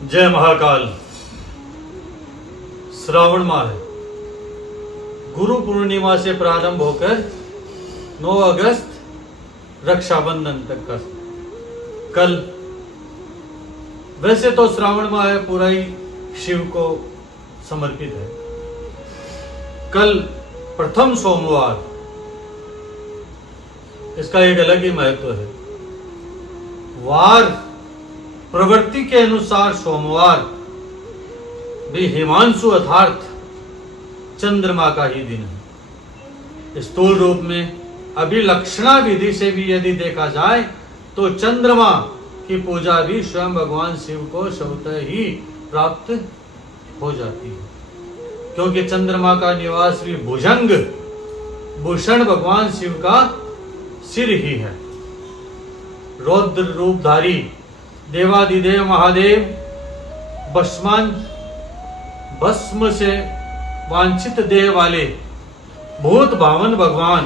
जय महाकाल। श्रावण माह है। गुरु पूर्णिमा से प्रारंभ होकर 9 अगस्त रक्षाबंधन तक का कल। वैसे तो श्रावण माह पूरा ही शिव को समर्पित है। कल प्रथम सोमवार, इसका एक अलग ही महत्व है। वार प्रवृत्ति के अनुसार सोमवार भी हिमांशु अर्थात चंद्रमा का ही दिन है। स्थूल रूप में अभिलक्षणा विधि से भी यदि देखा जाए तो चंद्रमा की पूजा भी स्वयं भगवान शिव को स्वतः ही प्राप्त हो जाती है, क्योंकि चंद्रमा का निवास भी भुजंग भूषण भगवान शिव का सिर ही है। रौद्र रूपधारी देवादिदेव महादेव भस्म से वांछित देह वाले भूत भावन भगवान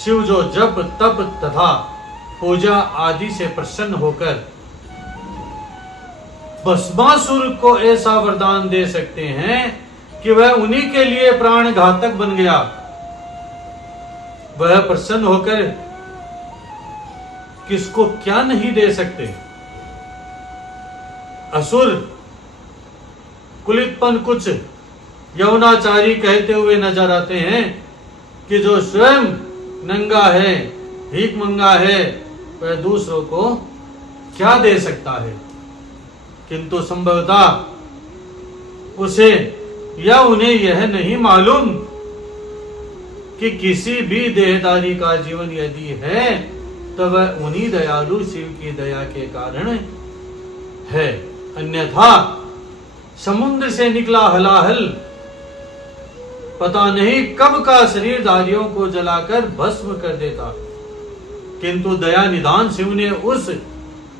शिव जो जप तप तथा पूजा आदि से प्रसन्न होकर भस्मासुर को ऐसा वरदान दे सकते हैं कि वह उन्हीं के लिए प्राण घातक बन गया। वह प्रसन्न होकर किसको क्या नहीं दे सकते। असुर कुलितपन कुछ यौनाचारी कहते हुए नजर आते हैं कि जो स्वयं नंगा है, भीख मंगा है, वह दूसरों को क्या दे सकता है। किंतु संभवतः उसे या उन्हें यह नहीं मालूम कि किसी भी देहधारी का जीवन यदि है तो वह उन्हीं दयालु शिव की दया के कारण है। अन्यथा समुद्र से निकला हलाहल पता नहीं कब का शरीरधारियों को जलाकर भस्म कर देता। किंतु दया निदान शिव ने उस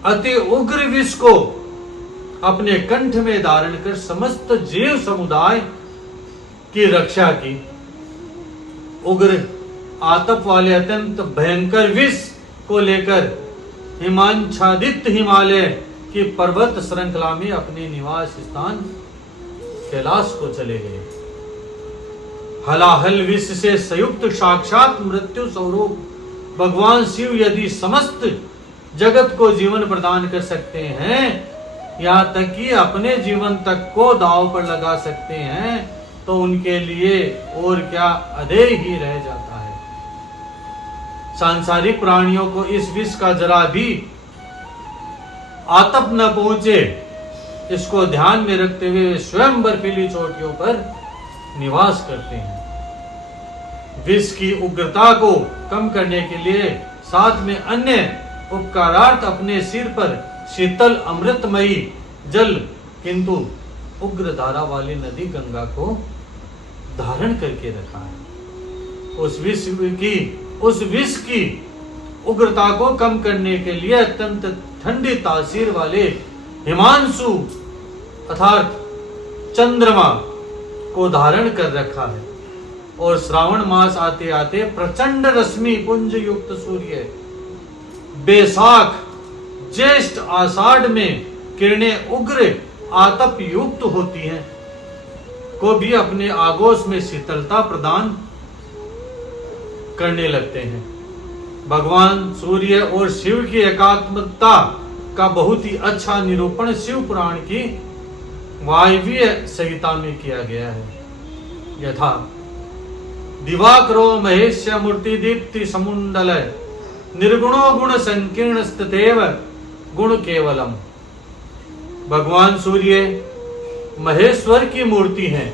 अति उग्र विष को अपने कंठ में धारण कर समस्त जीव समुदाय की रक्षा की। उग्र आतप वाले अत्यंत भयंकर विष को लेकर हिमांच्छादित हिमालय की पर्वत श्रृंखला में अपने निवास स्थान कैलाश को चले गए। हलाहल विष से संयुक्त साक्षात मृत्यु स्वरूप भगवान शिव यदि समस्त जगत को जीवन प्रदान कर सकते हैं, यहाँ तक कि अपने जीवन तक को दांव पर लगा सकते हैं, तो उनके लिए और क्या अधेय ही रह जाता है। सांसारिक प्राणियों को इस विष का जरा भी आतप न पहुंचे, इसको ध्यान में रखते हुए स्वयं बर्फीली चोटियों पर निवास करते हैं। विष की उग्रता को कम करने के लिए साथ में अन्य उपकारार्थ अपने सिर पर शीतल अमृतमयी जल किंतु उग्र धारा वाली नदी गंगा को धारण करके रखा है। उस विष की उग्रता को कम करने के लिए अत्यंत ठंडी तासीर वाले हिमांशु अर्थात चंद्रमा को धारण कर रखा है। और श्रावण मास आते आते प्रचंड रश्मि पुंज युक्त सूर्य बैसाख ज्येष्ठ आषाढ़ में किरणें उग्र आतप युक्त होती हैं को भी अपने आगोश में शीतलता प्रदान करने लगते हैं। भगवान सूर्य और शिव की एकात्मता का बहुत ही अच्छा निरूपण शिव पुराण की वायव्य संहिता में किया गया है। यथा दिवाकरो महेश्य मूर्ति दीप्ति समुंडल निर्गुणो गुण संकीर्ण स्थितेव गुण केवलम। भगवान सूर्य महेश्वर की मूर्ति है,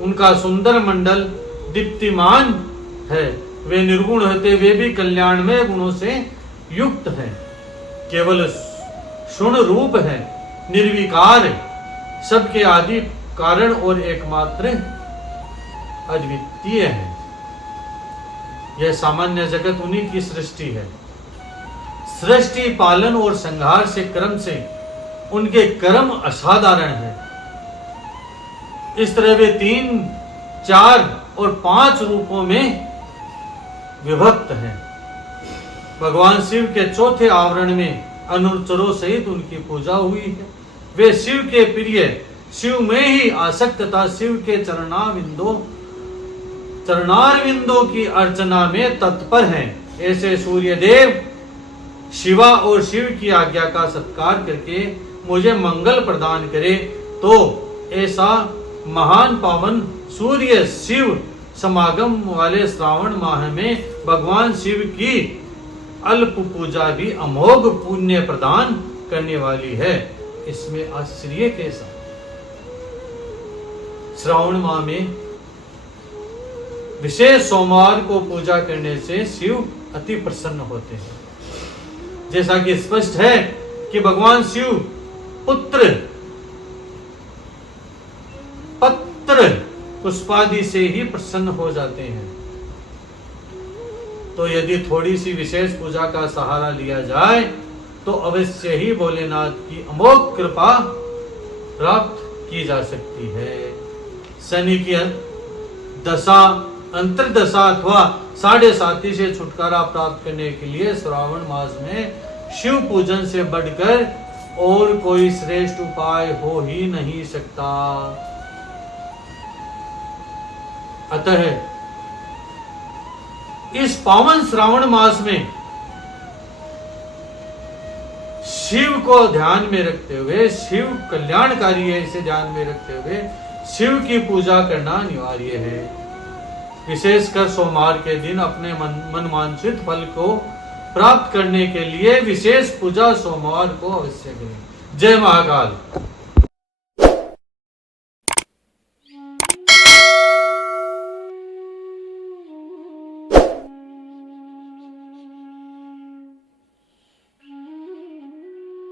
उनका सुंदर मंडल दीप्तिमान है, वे निर्गुण होते वे भी कल्याणमय गुणों से युक्त हैं, केवल क्षुण रूप है, निर्विकार, सबके आदि कारण और एकमात्र अद्वितीय है। यह सामान्य जगत उन्हीं की सृष्टि है। सृष्टि पालन और संहार से क्रम से उनके कर्म असाधारण है। इस तरह वे 3, 4 और 5 रूपों में विभक्त हैं। भगवान शिव के चौथे आवरण में अनुचरों सहित उनकी पूजा हुई है। वे शिव के प्रिय, शिव में ही आसक्त तथा शिव के चरणारविंदों की अर्चना में तत्पर हैं। ऐसे सूर्यदेव शिवा और शिव की आज्ञा का सत्कार करके मुझे मंगल प्रदान करे, तो ऐसा महान पावन सूर्य शिव समागम वाले श्रावण माह में भगवान शिव की अल्प पूजा भी अमोघ पुण्य प्रदान करने वाली है। इसमें आश्चर्य कैसा? श्रावण माह में विशेष सोमवार को पूजा करने से शिव अति प्रसन्न होते हैं। जैसा कि स्पष्ट है कि भगवान शिव पुत्र, पत्र, पुष्पादि से ही प्रसन्न हो जाते हैं। तो यदि थोड़ी सी विशेष पूजा का सहारा लिया जाए तो अवश्य ही भोलेनाथ की अमोघ कृपा प्राप्त की जा सकती है। शनि की दशा, अंतर्दशा अथवा 7.5 से छुटकारा प्राप्त करने के लिए श्रावण मास में शिव पूजन से बढ़कर और कोई श्रेष्ठ उपाय हो ही नहीं सकता। अतः इस पावन श्रावण मास में शिव को ध्यान में रखते हुए, शिव कल्याणकारी है इसे ध्यान में रखते हुए शिव की पूजा करना अनिवार्य है। विशेषकर सोमवार के दिन अपने मन वांछित फल को प्राप्त करने के लिए विशेष पूजा सोमवार को अवश्य करें। जय महाकाल।